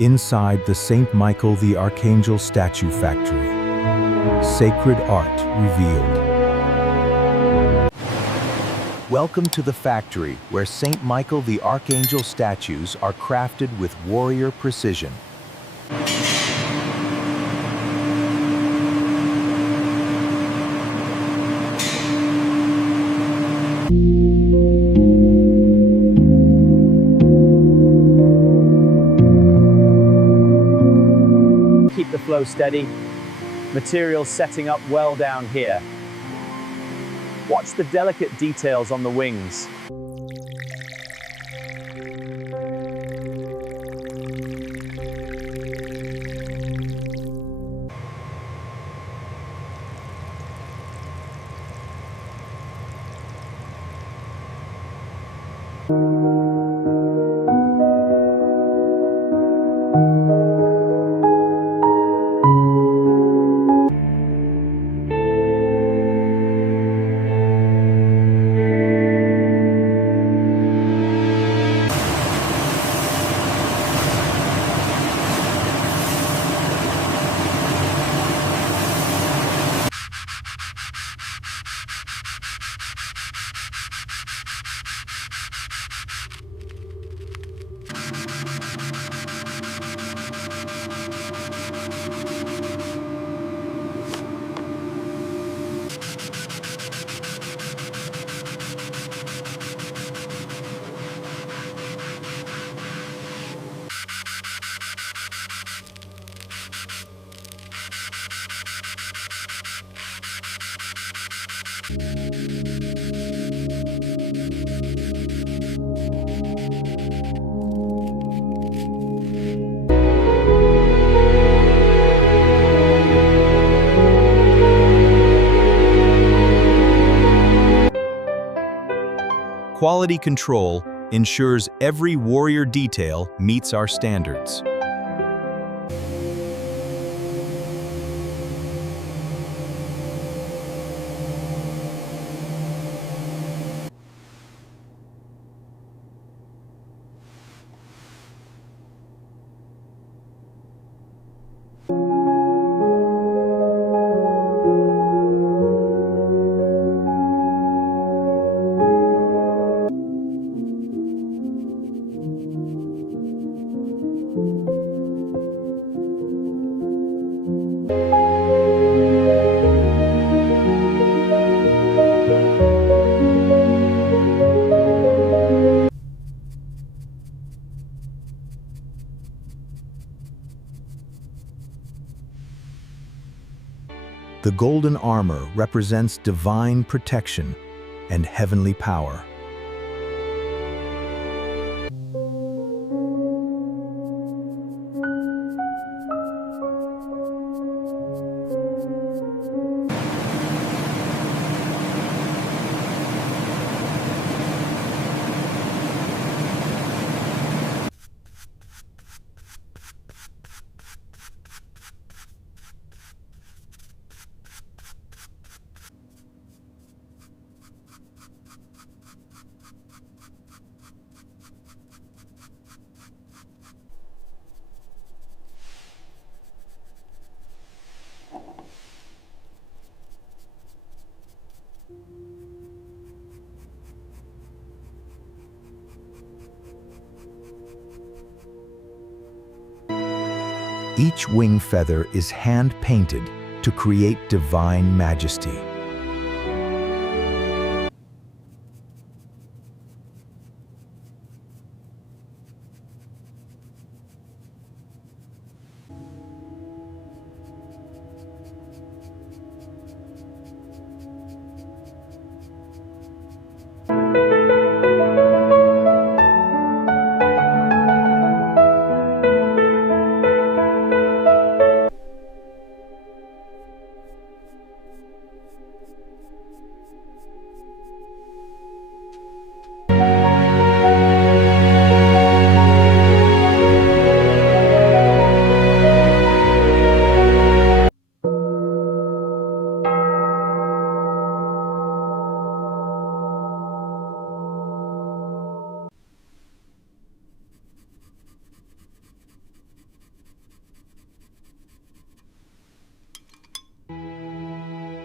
inside the Saint Michael the Archangel statue factory. Sacred art revealed. Welcome to the factory where Saint Michael the Archangel statues are crafted with warrior precision. Keep the flow steady. Materials setting up well down here. Watch the delicate details on the wings. Quality control ensures every warrior detail meets our standards. The golden armor represents divine protection and heavenly power. Each wing feather is hand-painted to create divine majesty.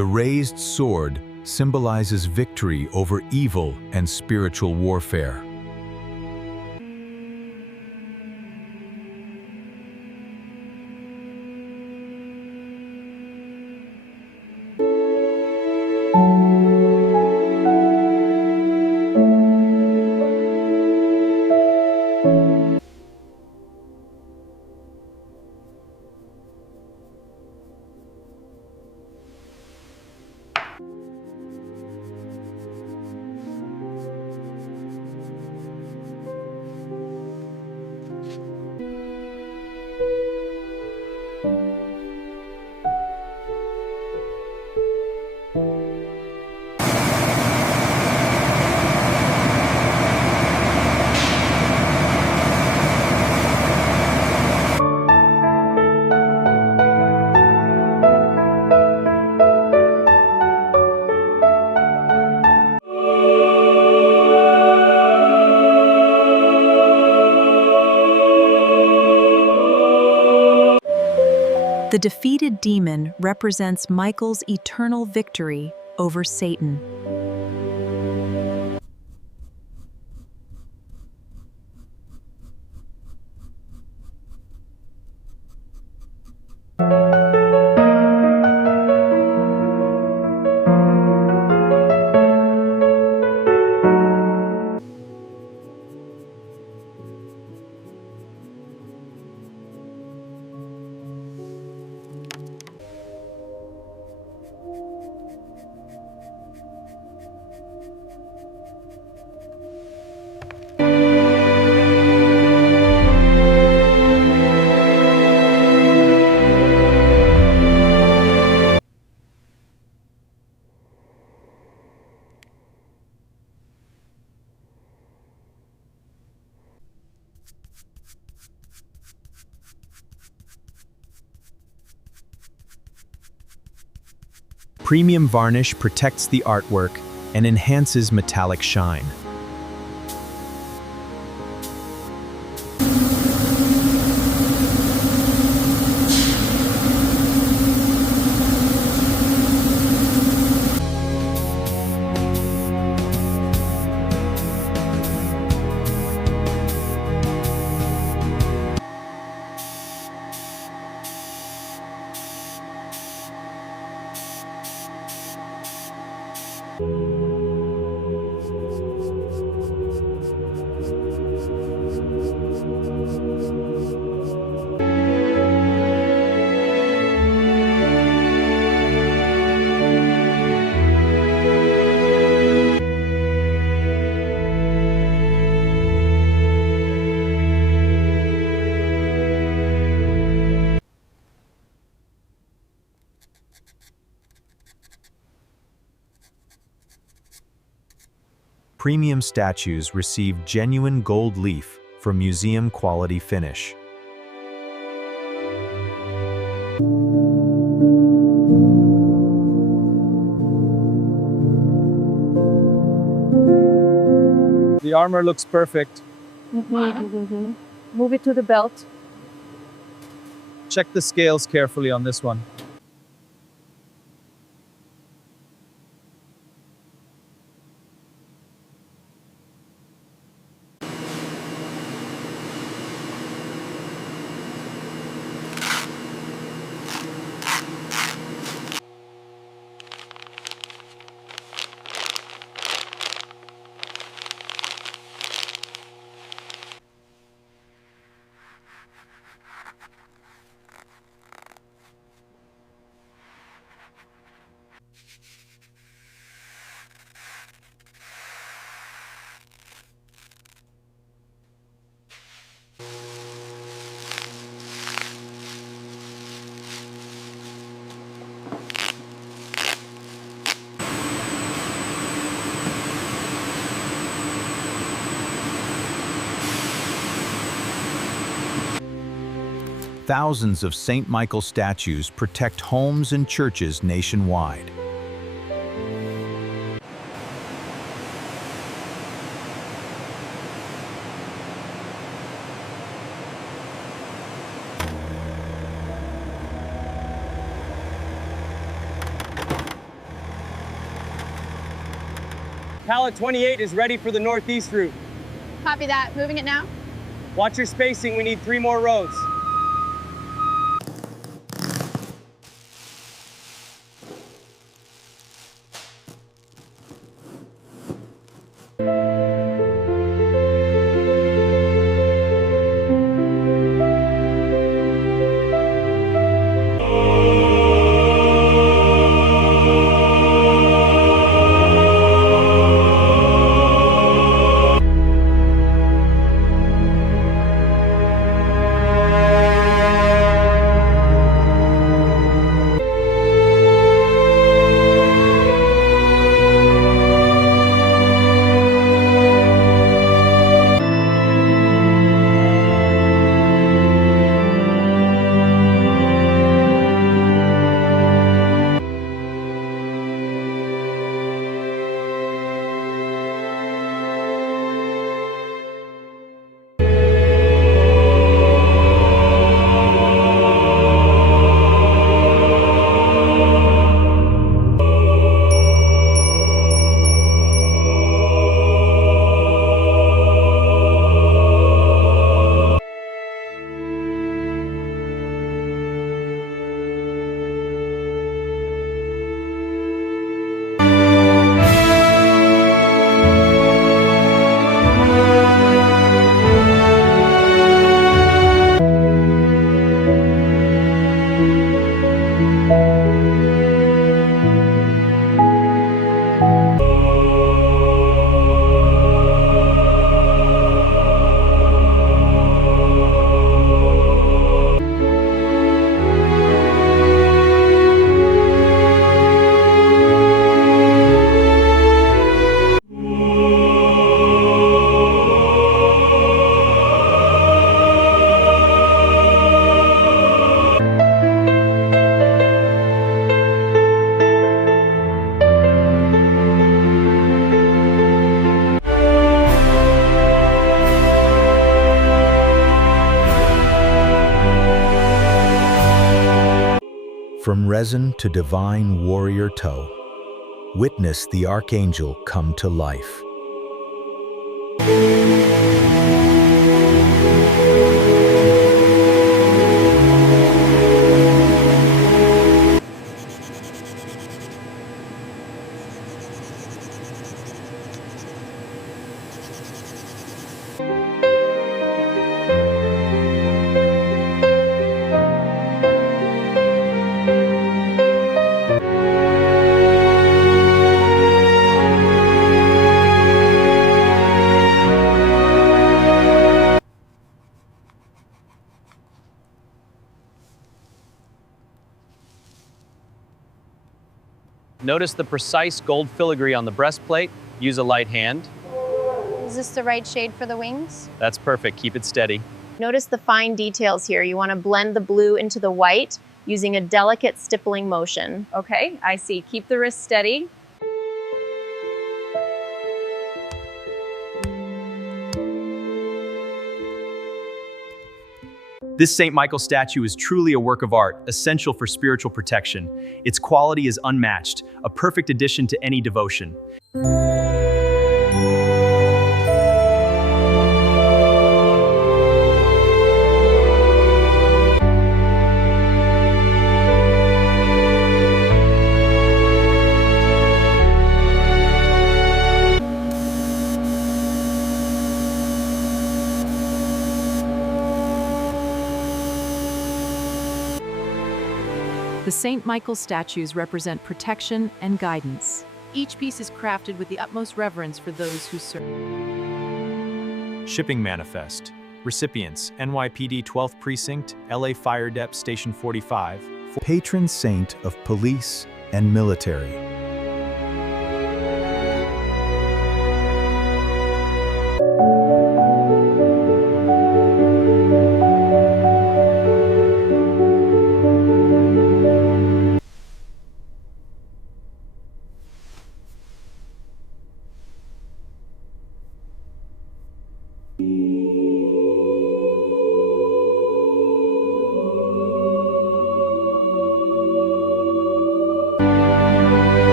The raised sword symbolizes victory over evil and spiritual warfare. The defeated demon represents Michael's eternal victory over Satan. Premium varnish protects the artwork and enhances metallic shine. Premium statues receive genuine gold leaf for museum-quality finish. The armor looks perfect. Move it to the belt. Check the scales carefully on this one. Thousands of Saint Michael statues protect homes and churches nationwide. Pallet 28 is ready for the northeast route. Copy that. Moving it now. Watch your spacing, we need 3 more roads. From resin to divine warrior toe, witness the Archangel come to life. Notice the precise gold filigree on the breastplate. Use a light hand. Is this the right shade for the wings? That's perfect, keep it steady. Notice the fine details here. You want to blend the blue into the white using a delicate stippling motion. Okay, I see. Keep the wrist steady. This Saint Michael statue is truly a work of art, essential for spiritual protection. Its quality is unmatched, a perfect addition to any devotion. The Saint Michael statues represent protection and guidance. Each piece is crafted with the utmost reverence for those who serve. Shipping manifest. Recipients: NYPD 12th Precinct, LA Fire Dep Station 45. Patron saint of police and military.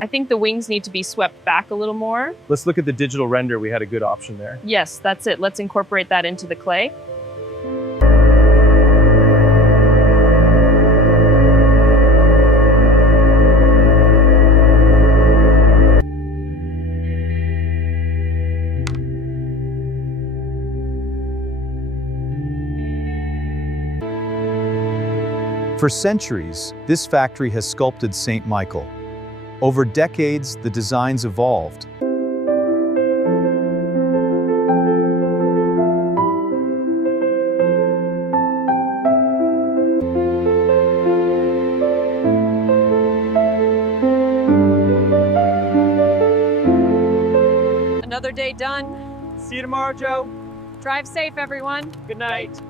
I think the wings need to be swept back a little more. Let's look at the digital render. We had a good option there. Yes, that's it. Let's incorporate that into the clay. For centuries, this factory has sculpted Saint Michael. Over decades, the designs evolved. Another day done. See you tomorrow, Joe. Drive safe, everyone. Good night.